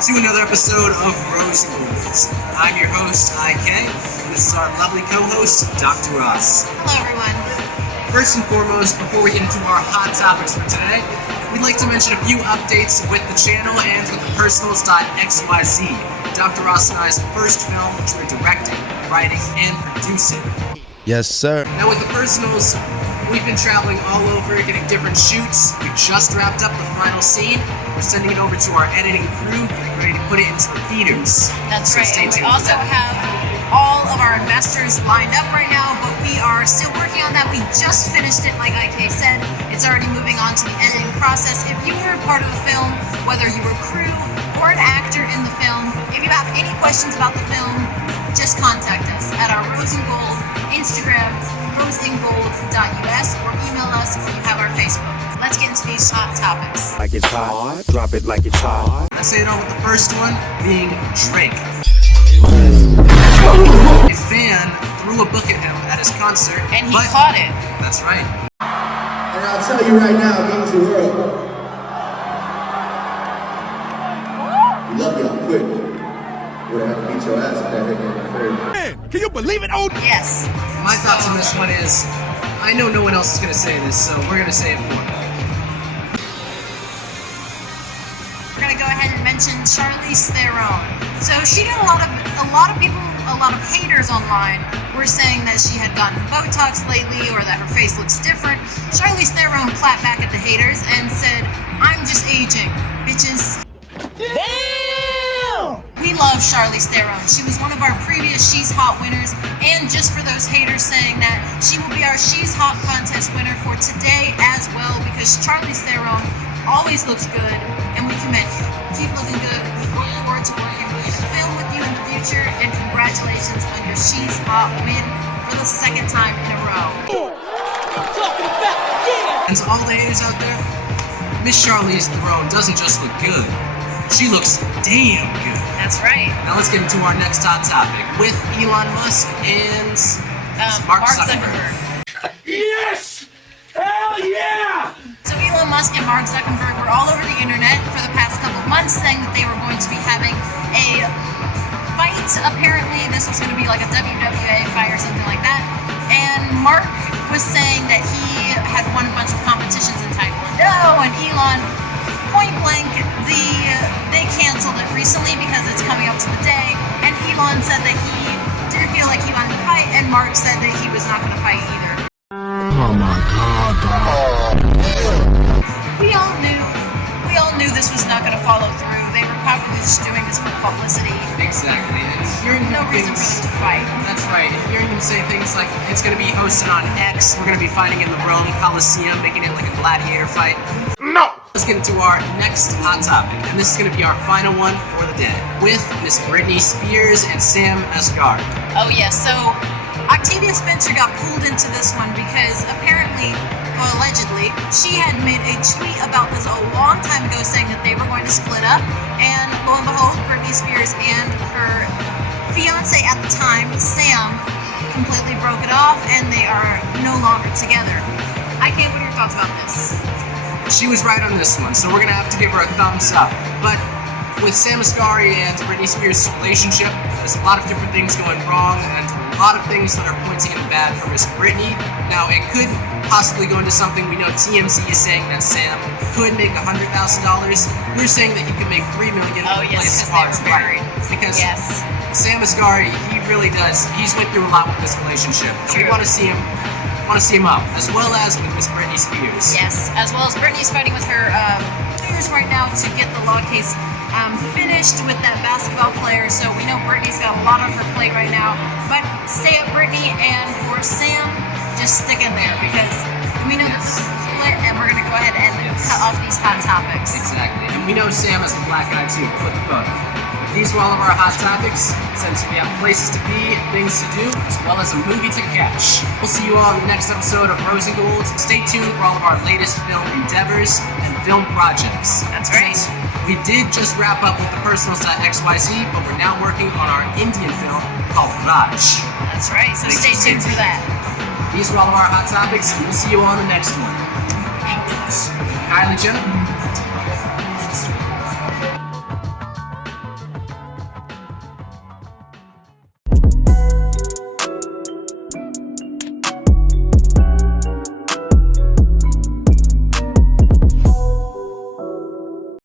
to another episode of Rosengold. I'm your host, IK, and this is our lovely co-host, Dr. Ross. Hello, everyone. First and foremost, before we get into our hot topics for today, we'd like to mention a few updates with the channel and with the personals.xyz, Dr. Ross and I's first film, which we're directing, writing, and producing. Yes, sir. Now with the personals, we've been traveling all over, getting different shoots. We just wrapped up the final scene. We're sending it over to our editing crew, getting ready to put it into the theaters. That's So right. stay And we tuned for also that. have all of our investors lined up right now, but we are still working on that. We just finished it, like IK said. It's already moving on to the editing process. If you were a part of the film, whether you were crew or an actor in the film, if you have any questions about the film, just contact us at our Rosengold Instagram, rosengold.us, or email us if you have our Facebook. Let's get into these hot topics. Like it's hot, drop it like it's hot. Let's say it all with the first one being Drake. A fan threw a book at him at his concert, And he but caught it. that's right. And I'll tell you right now, Mr. World, we love y'all quick. Would have had to beat your ass if that hit me in the face. Man, can you believe it? Oh, Yes. My thoughts on this one is, I know no one else is going to say this, so we're going to say it for me. We're gonna go ahead and mention Charlize Theron. So she got a lot of people, a lot of haters online were saying that she had gotten Botox lately or that her face looks different. Charlize Theron clapped back at the haters and said, "I'm just aging, bitches." Damn! We love Charlize Theron. She was one of our previous She's Hot winners, and just for those haters saying that, she will be our She's Hot contest winner for today as well, because Charlize Theron always looks good, and we commend you. Keep looking good. We look forward to working in a film with you in the future, and congratulations on your She's Hot win for the second time in a row. And to all the haters out there, Miss Charlize Theron doesn't just look good, she looks damn good. That's right. Now let's get into our next hot topic with Elon Musk and Mark Zuckerberg. yes! Hell yeah! So Elon Musk and Mark Zuckerberg were all over the internet for the past couple of months saying that they were going to be having a fight. Apparently this was going to be like a WWA fight or something like that. And Mark was saying that he had won a bunch of competitions in Taekwondo, and Elon, point blank, they canceled it recently because it's coming up to the day. And Elon said that he didn't feel like he wanted to fight, and Mark said that he was not going to fight either. Oh my God, dog. We all knew this was not going to follow through. They were probably just doing this for publicity. Exactly. And hearing No reason for them to fight. That's right. And hearing them say things like, it's going to be hosted on X, we're going to be fighting in the Rome Coliseum, making it like a gladiator fight. No! Let's get into our next hot topic, and this is going to be our final one for the day, with Miss Britney Spears and Sam Asghari. Oh yes, so Octavia Spencer got pulled into this one because apparently, well, allegedly, she had made a tweet about this a long time ago saying that they were going to split up, and lo and behold, Britney Spears and her fiance at the time, Sam, completely broke it off, and they are no longer together. I can't. What are your thoughts about this? She was right on this one, so we're going to have to give her a thumbs up. But with Sam Asghari and Britney Spears' relationship, there's a lot of different things going wrong, and a lot of things that are pointing in bad for Miss Britney. Now, it could possibly go into something. We know TMZ is saying that Sam could make $100,000. We're saying that he could make $3 million. Oh yes, because they were married. Because Yes. Sam Asghari, he really does. He's went through a lot with this relationship. True. We want to see him up, as well as with Miss Britney Spears. Yes, as well as Britney's fighting with her lawyers right now to get the law case finished with that basketball player. So we know Britney's got a lot on her plate right now. But stay up, Britney, and for Sam, just stick in there because we know that this is the split, and we're gonna go ahead and cut off these hot topics. Exactly, and we know Sam is a black guy too. Put the photo. These were all of our hot topics, since we have places to be, things to do, as well as a movie to catch. We'll see you all in the next episode of Rosengold. Stay tuned for all of our latest film endeavors and film projects. That's right. Since we did just wrap up with the personals.xyz, but we're now working on our Indian film called Raj. That's right, so stay tuned for that. These were all of our hot topics, and we'll see you all in the next one. Kylie Jenner.